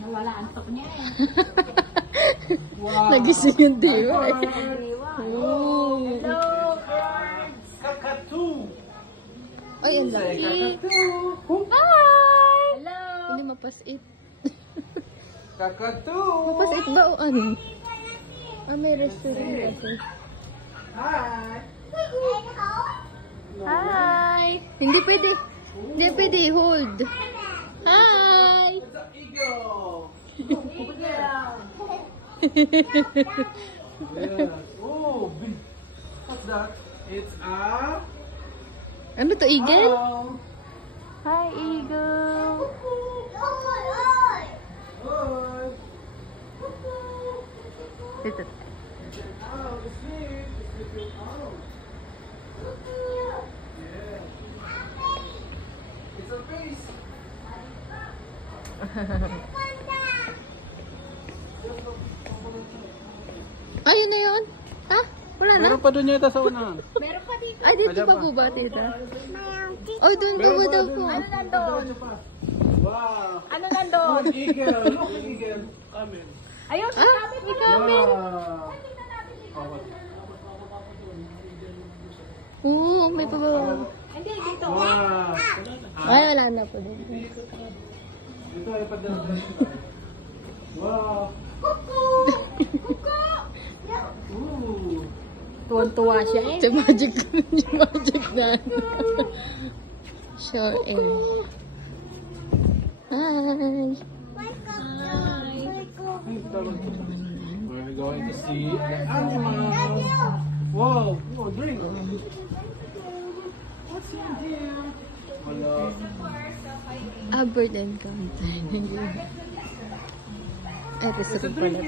Nawala antok niya eh. Wow. Nagising yung diwa eh. Diwa. Oh. Hello, birds. Kakatu. Ay, ang laki. Kakatu. Hi! Hello. Hindi mapasit. Kakatu. Mapasit ba o ano? Ah, may restaurant kasi. Hi. Hi! Hindi pwede. Hindi pwede. Hold. Hi! It's an eagle. Yeah. Oh, big. What's that? It's a... Ano to, eagle? Oh. Hi, eagle. Hi. Ito. Oh, it's here. It's with your arm. Yeah. It's a face. Ayun na yun. Ha? Wala na? Meron pa doon yata sa unahan. Meron pa dito. Ay, dito Wala pa pa. po ba, tita? Oh, doon po ba daw po? Ano nandun? Wow. Ano nandun? An eagle. Look, an eagle. Amen. Ayun, Ah, may camel. Wow. Oo, may pa ba? Hindi, dito. Wow. Ay, wala na po dito. Dito ay padala. Wow. Ooh. Tuwan-tuwa siya eh. Yung magic na. Sure, eh. Hi. We're going to see the animals. Wow. Oh, drink. What's in here? Hello. Bird encounter. Ito sa pala.